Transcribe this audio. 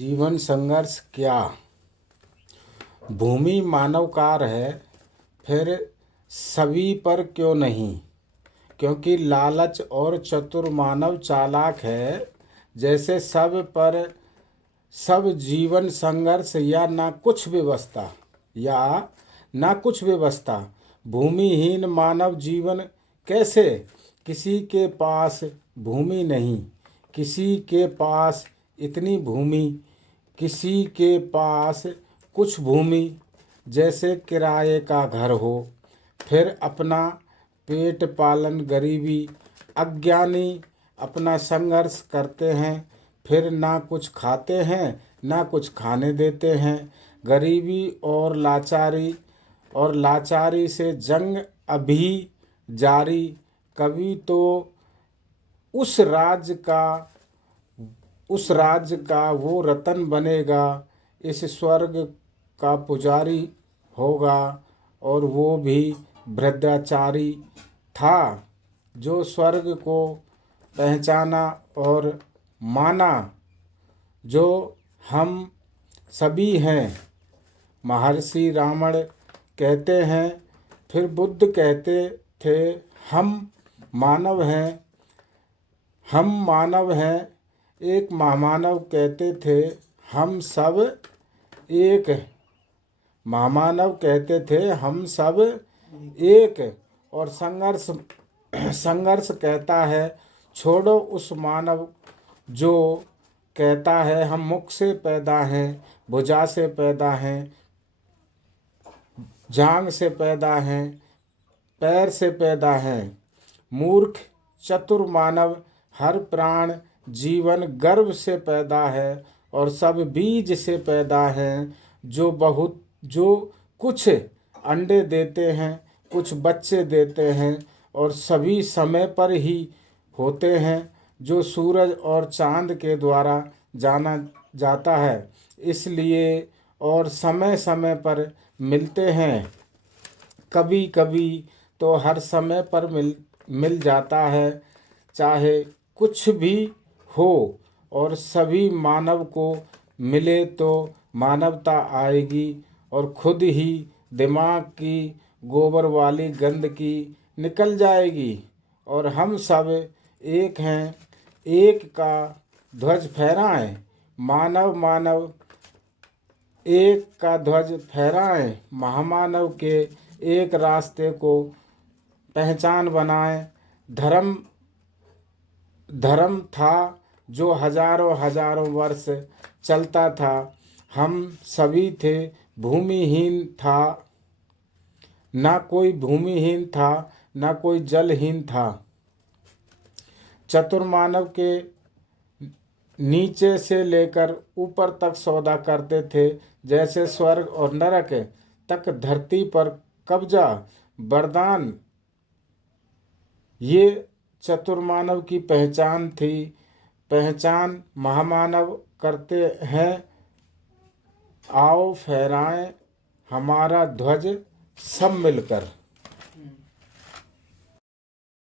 जीवन संघर्ष क्या? भूमि मानवकार है, फिर सभी पर क्यों नहीं? क्योंकि लालच और चतुर मानव चालाक है। जैसे सब जीवन संघर्ष या ना कुछ व्यवस्था। भूमिहीन मानव जीवन कैसे? किसी के पास भूमि नहीं, किसी के पास इतनी भूमि, किसी के पास कुछ भूमि। जैसे किराए का घर हो, फिर अपना पेट पालन गरीबी। अज्ञानी अपना संघर्ष करते हैं, फिर ना कुछ खाते हैं ना कुछ खाने देते हैं। गरीबी और लाचारी से जंग अभी जारी। कभी तो उस राज्य का वो रतन बनेगा, इस स्वर्ग का पुजारी होगा। और वो भी ब्रह्मचारी था, जो स्वर्ग को पहचाना और माना, जो हम सभी हैं। महर्षि रावण कहते हैं, फिर बुद्ध कहते थे, हम मानव हैं। एक महामानव कहते थे, हम सब एक। महामानव कहते थे, हम सब एक। और संघर्ष कहता है, छोड़ो उस मानव जो कहता है, हम मुख से पैदा हैं, भुजा से पैदा हैं, जांग से पैदा हैं, पैर से पैदा हैं। मूर्ख चतुर मानव हर प्राण जीवन गर्भ से पैदा है और सब बीज से पैदा हैं। जो कुछ अंडे देते हैं, कुछ बच्चे देते हैं और सभी समय पर ही होते हैं, जो सूरज और चांद के द्वारा जाना जाता है। इसलिए और समय समय पर मिलते हैं। कभी कभी तो हर समय पर मिल जाता है, चाहे कुछ भी हो। और सभी मानव को मिले तो मानवता आएगी और खुद ही दिमाग की गोबर वाली गंदगी निकल जाएगी। और हम सब एक हैं, एक का ध्वज फहराएं। मानव एक का ध्वज फहराएं। महामानव के एक रास्ते को पहचान बनाएं। धर्म था जो हजारों वर्ष चलता था। हम सभी थे, भूमिहीन था, ना कोई भूमिहीन था, ना कोई जलहीन था। चतुर मानव के नीचे से लेकर ऊपर तक सौदा करते थे। जैसे स्वर्ग और नरक तक धरती पर कब्जा वरदान। ये चतुर मानव की पहचान थी। पहचान महामानव करते हैं। आओ फहराएं हमारा ध्वज सब मिलकर।